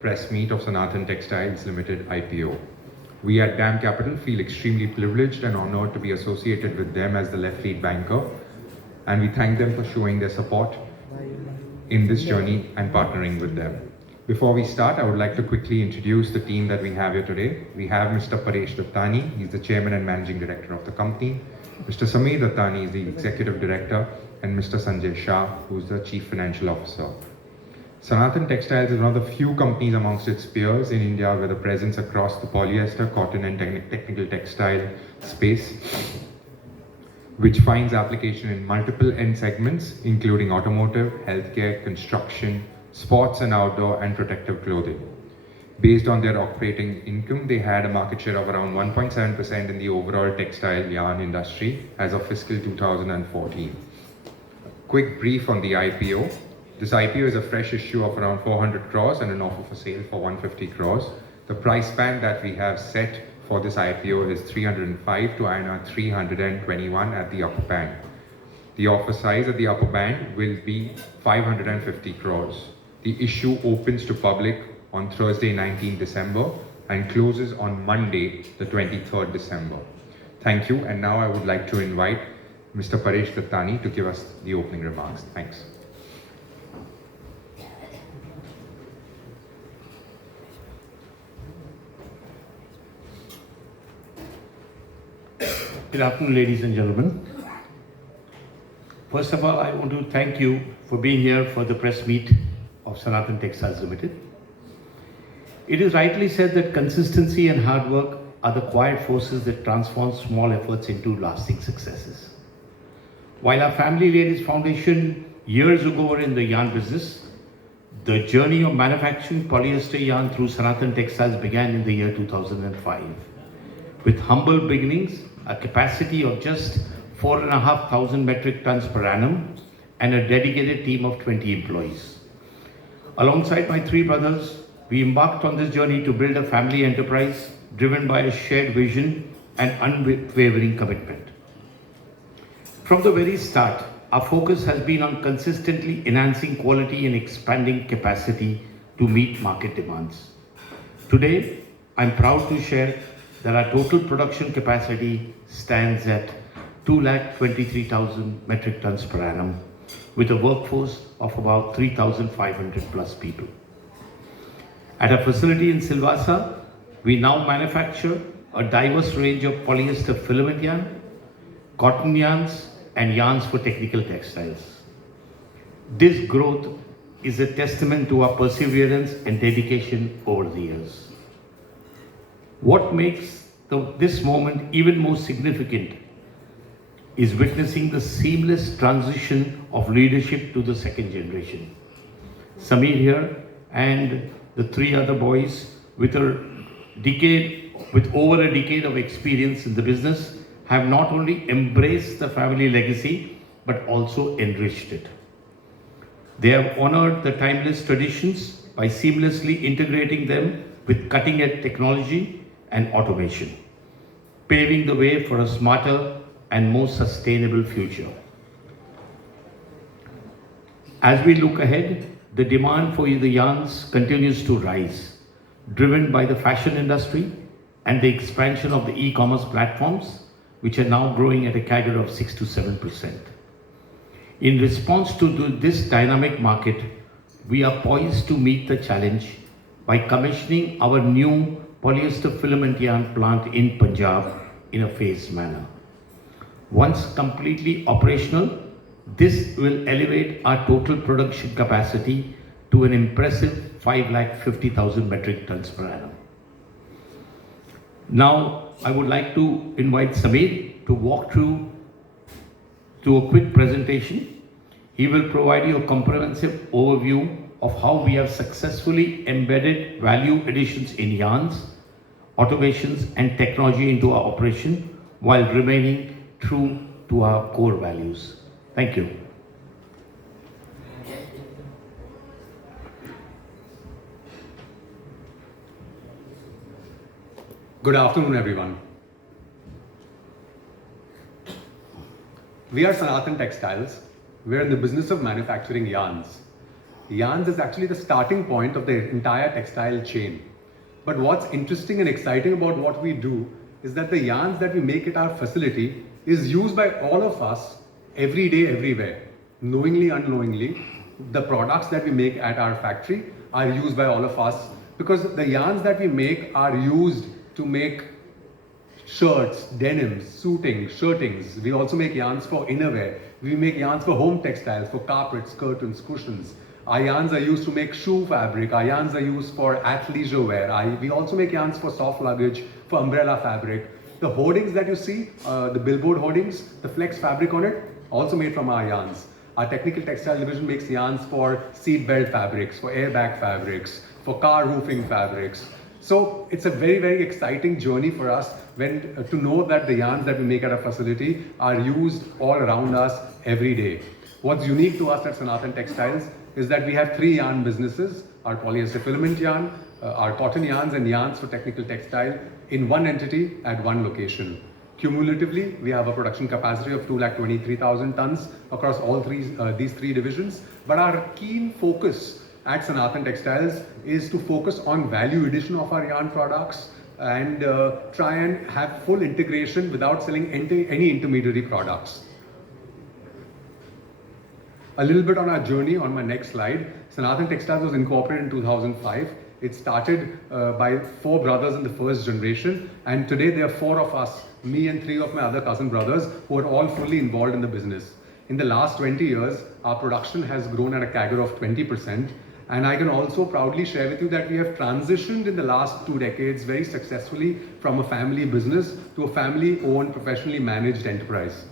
Press meet of Sanathan Textiles Limited IPO. We at DAM Capital feel extremely privileged and honored to be associated with them as the left lead banker, and we thank them for showing their support in this journey and partnering with them. Before we start, I would like to quickly introduce the team that we have here today. We have Mr. Paresh Dattani, he's the Chairman and Managing Director of the company. Mr. Sameer Dattani is the Executive Director, and Mr. Sanjay Shah, who's the Chief Financial Officer. Sanathan Textiles is one of the few companies amongst its peers in India with a presence across the polyester, cotton and technical textile space, which finds application in multiple end segments, including automotive, healthcare, construction, sports and outdoor, and protective clothing. Based on their operating income, they had a market share of around 1.7% in the overall textile yarn industry as of fiscal 2014. Quick brief on the IPO. This IPO is a fresh issue of around 400 crores and an offer for sale for 150 crores. The price band that we have set for this IPO is 305 to INR 321 at the upper band. The offer size at the upper band will be 550 crores. The issue opens to public on Thursday 19 December and closes on Monday the 23rd December. Thank you, and now I would like to invite Mr. Paresh Dattani to give us the opening remarks. Thanks. Good afternoon, ladies and gentlemen. First of all, I want to thank you for being here for the press meet of Sanathan Textiles Limited. It is rightly said that consistency and hard work are the quiet forces that transform small efforts into lasting successes. While our family laid its foundation years ago in the yarn business, the journey of manufacturing polyester yarn through Sanathan Textiles began in the year 2005. With humble beginnings, a capacity of just 4,500 metric tons per annum, and a dedicated team of 20 employees. Alongside my three brothers, we embarked on this journey to build a family enterprise driven by a shared vision and unwavering commitment. From the very start, our focus has been on consistently enhancing quality and expanding capacity to meet market demands. Today, I'm proud to share that our total production capacity stands at 223,000 metric tons per annum, with a workforce of about 3,500 plus people. At our facility in Silvassa, we now manufacture a diverse range of polyester filament yarn, cotton yarns, and yarns for technical textiles. This growth is a testament to our perseverance and dedication over the years. What makes this moment even more significant is witnessing the seamless transition of leadership to the second generation. Sameer here and the three other boys with over a decade of experience in the business have not only embraced the family legacy but also enriched it. They have honored the timeless traditions by seamlessly integrating them with cutting-edge technology and automation, paving the way for a smarter and more sustainable future. As we look ahead, the demand for the yarns continues to rise, driven by the fashion industry and the expansion of the e-commerce platforms, which are now growing at a CAGR of 6 to 7%. In response to this dynamic market, we are poised to meet the challenge by commissioning our new polyester filament yarn plant in Punjab in a phased manner. Once completely operational, this will elevate our total production capacity to an impressive 550,000 metric tons per annum. Now, I would like to invite Sameer to walk through a quick presentation. He will provide you a comprehensive overview of how we have successfully embedded value additions in yarns, automations, and technology into our operation while remaining true to our core values. Thank you. Good afternoon, everyone. We are Sanathan Textiles. We are in the business of manufacturing yarns. yarns is actually the starting point of the entire textile chain. But what's interesting and exciting about what we do is that the yarns that we make at our facility is used by all of us every day, everywhere. Knowingly, unknowingly, the products that we make at our factory are used by all of us because the yarns that we make are used to make shirts, denims, suiting, shirtings. We also make yarns for innerwear. We make yarns for home textiles, for carpets, curtains, cushions. Our yarns are used to make shoe fabric. Our yarns are used for athleisure wear. We also make yarns for soft luggage, for umbrella fabric. The hoardings that you see, the billboard hoardings, the flex fabric on it, also made from our yarns. Our technical textile division makes yarns for seat belt fabrics, for airbag fabrics, for car roofing fabrics. So it's a very, very exciting journey for us to know that the yarns that we make at our facility are used all around us every day. What's unique to us at Sanathan Textiles is that we have 3 yarn businesses, our polyester filament yarn, our cotton yarns and yarns for technical textile in one entity at one location. Cumulatively, we have a production capacity of 223,000 tons across all these three divisions. But our keen focus at Sanathan Textiles is to focus on value addition of our yarn products and try and have full integration without selling any intermediary products. A little bit on our journey on my next slide. Sanathan Textiles was incorporated in 2005. It started by 4 brothers in the first generation, and today there are 4 of us, me and 3 of my other cousin brothers, who are all fully involved in the business. In the last 20 years, our production has grown at a CAGR of 20%, and I can also proudly share with you that we have transitioned in the last 2 decades very successfully from a family business to a family-owned, professionally managed enterprise.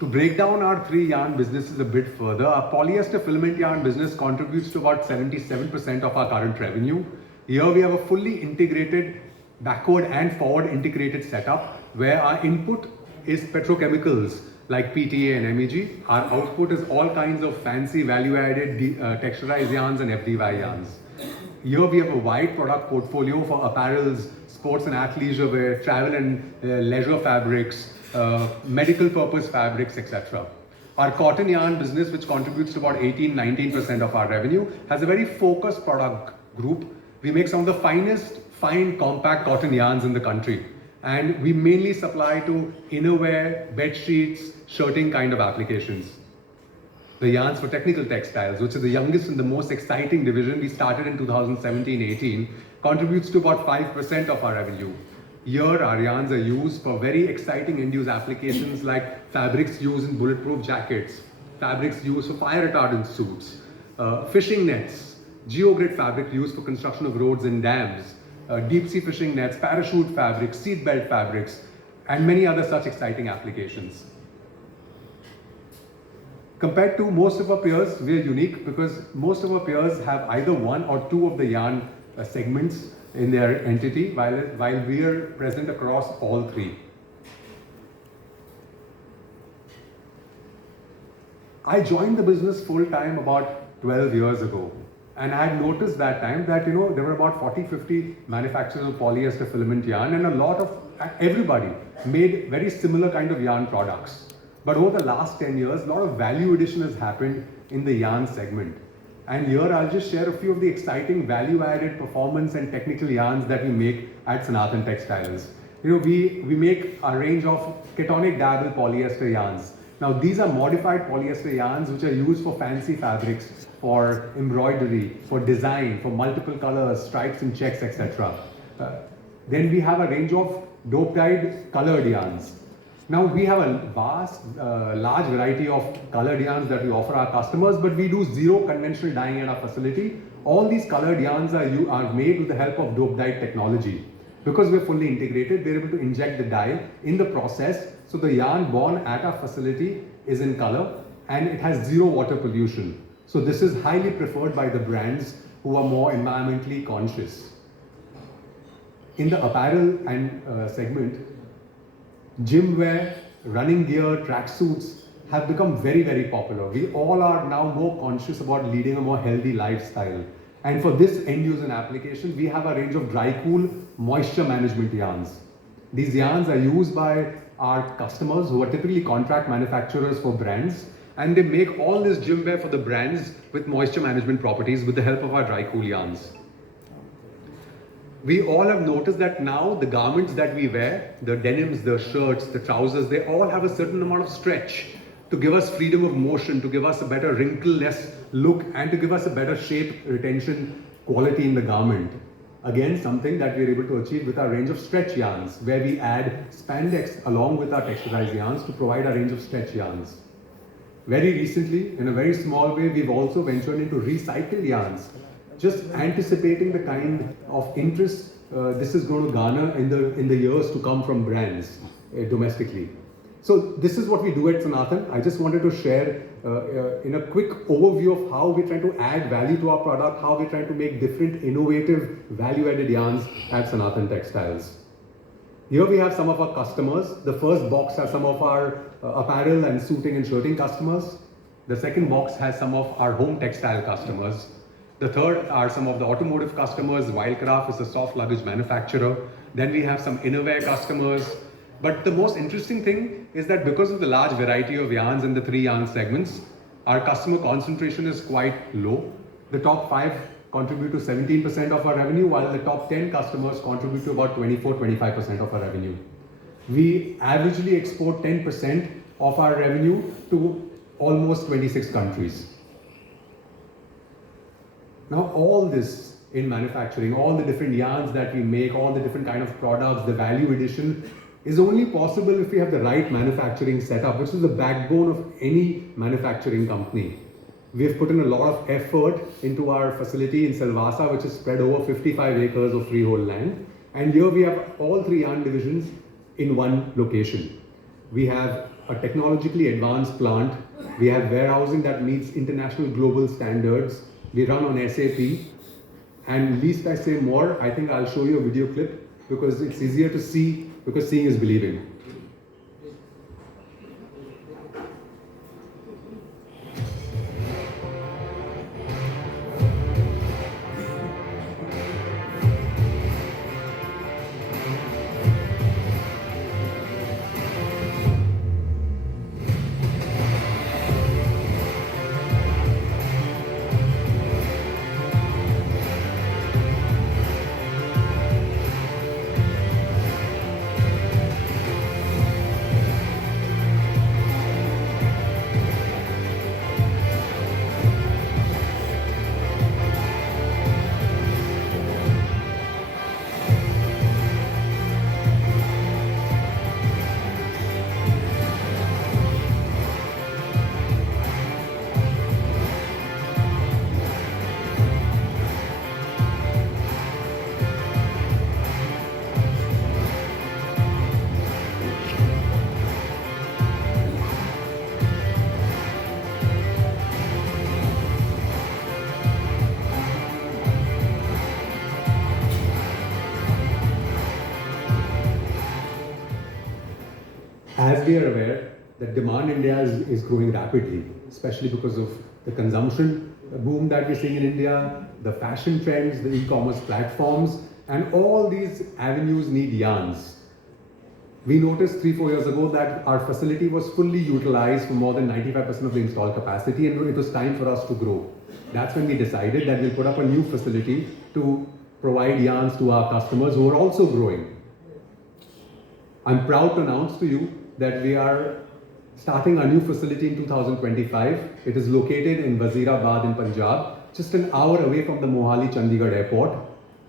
To break down our 3 yarn businesses a bit further, our polyester filament yarn business contributes to about 77% of our current revenue. Here we have a fully integrated, backward and forward integrated setup where our input is petrochemicals like PTA and MEG. Our output is all kinds of fancy value-added texturized yarns and FDY yarns. Here we have a wide product portfolio for apparels, sports and athleisure wear, travel and leisure fabrics, medical purpose fabrics, etc. Our cotton yarn business, which contributes to about 18-19% of our revenue, has a very focused product group. We make some of the finest, fine compact cotton yarns in the country. And we mainly supply to innerwear, bed sheets, shirting kind of applications. The yarns for technical textiles, which is the youngest and the most exciting division, we started in 2017-18, contributes to about 5% of our revenue. Here, our yarns are used for very exciting end-use applications like fabrics used in bulletproof jackets, fabrics used for fire retardant suits, fishing nets, geogrid fabric used for construction of roads and dams, deep-sea fishing nets, parachute fabrics, seat belt fabrics, and many other such exciting applications. Compared to most of our peers, we are unique because most of our peers have either 1 or 2 of the yarn segments in their entity, while we are present across all 3. I joined the business full-time about 12 years ago, and I had noticed that time that there were about 40-50 manufacturers of polyester filament yarn, and everybody made very similar kind of yarn products. But over the last 10 years, a lot of value addition has happened in the yarn segment. And here I'll just share a few of the exciting value-added performance and technical yarns that we make at Sanathan Textiles. We make a range of ketonic dyeable polyester yarns. Now these are modified polyester yarns which are used for fancy fabrics, for embroidery, for design, for multiple colors, stripes and checks, etc. Then we have a range of dope-dyed colored yarns. Now we have a vast, large variety of colored yarns that we offer our customers, but we do zero conventional dyeing at our facility. All these colored yarns are made with the help of dope dyed technology. Because we're fully integrated, we're able to inject the dye in the process, so the yarn born at our facility is in color and it has zero water pollution. So this is highly preferred by the brands who are more environmentally conscious. In the apparel and segment, gym wear, running gear, tracksuits have become very, very popular. We all are now more conscious about leading a more healthy lifestyle. And for this end use and application, we have a range of dry cool moisture management yarns. These yarns are used by our customers who are typically contract manufacturers for brands, and they make all this gym wear for the brands with moisture management properties with the help of our dry cool yarns. We all have noticed that now the garments that we wear, the denims, the shirts, the trousers, they all have a certain amount of stretch to give us freedom of motion, to give us a better wrinkle-less look, and to give us a better shape, retention, quality in the garment. Again, something that we are able to achieve with our range of stretch yarns, where we add spandex along with our texturized yarns to provide a range of stretch yarns. Very recently, in a very small way, we've also ventured into recycled yarns, just anticipating the kind of interest this is going to garner in the years to come from brands domestically. So this is what we do at Sanathan. I just wanted to share in a quick overview of how we're trying to add value to our product, how we're trying to make different innovative value-added yarns at Sanathan Textiles. Here we have some of our customers. The first box has some of our apparel and suiting and shirting customers. The second box has some of our home textile customers. The third are some of the automotive customers. Wildcraft is a soft luggage manufacturer. Then we have some innerwear customers. But the most interesting thing is that because of the large variety of yarns in the 3 yarn segments, our customer concentration is quite low. The top 5 contribute to 17% of our revenue, while the top 10 customers contribute to about 24-25% of our revenue. We averagely export 10% of our revenue to almost 26 countries. Now all this in manufacturing, all the different yarns that we make, all the different kind of products, the value addition is only possible if we have the right manufacturing setup, which is the backbone of any manufacturing company. We have put in a lot of effort into our facility in Silvassa, which is spread over 55 acres of freehold land. And here we have all 3 yarn divisions in one location. We have a technologically advanced plant. We have warehousing that meets international global standards. We run on SAP. And least I say more, I think I'll show you a video clip because it's easier to see, because seeing is believing. As we are aware, the demand in India is growing rapidly, especially because of the consumption boom that we're seeing in India, the fashion trends, the e-commerce platforms, and all these avenues need yarns. We noticed 3-4 years ago that our facility was fully utilized for more than 95% of the installed capacity, and it was time for us to grow. That's when we decided that we'll put up a new facility to provide yarns to our customers who are also growing. I'm proud to announce to you that we are starting our new facility in 2025. It is located in Wazirabad in Punjab, just an hour away from the Mohali Chandigarh airport.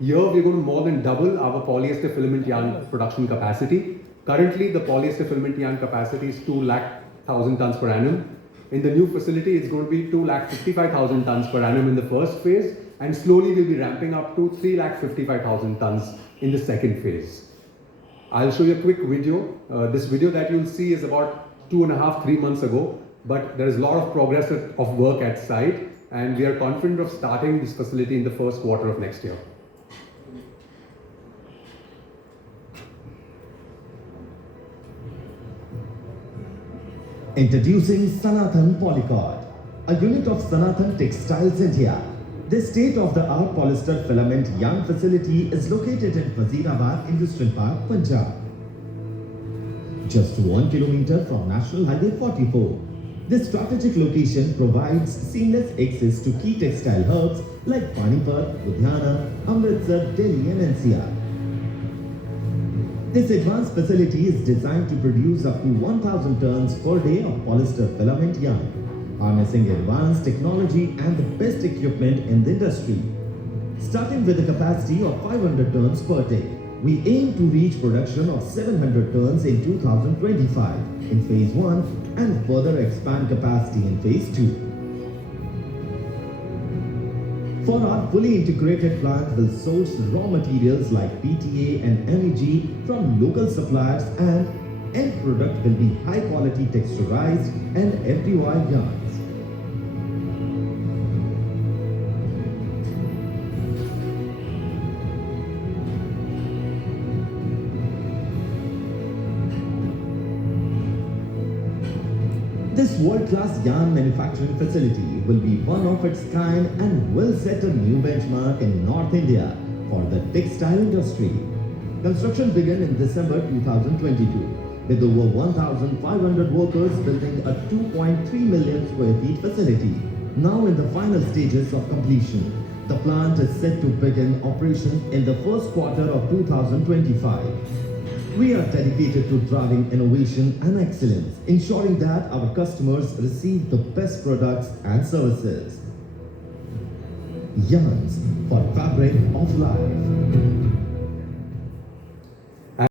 Here we're going to more than double our polyester filament yarn production capacity. Currently the polyester filament yarn capacity is 2,00,000 tons per annum. In the new facility it's going to be 2,55,000 tons per annum in the first phase, and slowly we'll be ramping up to 3,55,000 tons in the second phase. I'll show you a quick video. This video that you'll see is about 2.5-3 months ago, but there is a lot of progress of work at site, and we are confident of starting this facility in the first quarter of next year. Introducing Sanathan Polycot, a unit of Sanathan Textiles India. This state-of-the-art polyester filament yarn facility is located in Wazirabad Industrial Park, Punjab. Just 1 kilometer from National Highway 44. This strategic location provides seamless access to key textile hubs like Panipat, Ludhiana, Amritsar, Delhi and NCR. This advanced facility is designed to produce up to 1,000 tons per day of polyester filament yarn, harnessing advanced technology and the best equipment in the industry. Starting with a capacity of 500 tons per day, we aim to reach production of 700 tons in 2025 in phase 1 and further expand capacity in phase 2. For our fully integrated plant will source raw materials like PTA and MEG from local suppliers, and end product will be high quality texturized and FDY yarns. This world-class yarn manufacturing facility will be one of its kind and will set a new benchmark in North India for the textile industry. Construction began in December 2022 with over 1,500 workers building a 2.3 million square feet facility. Now in the final stages of completion, the plant is set to begin operation in the first quarter of 2025. We are dedicated to driving innovation and excellence, ensuring that our customers receive the best products and services. Yarns for fabric of life.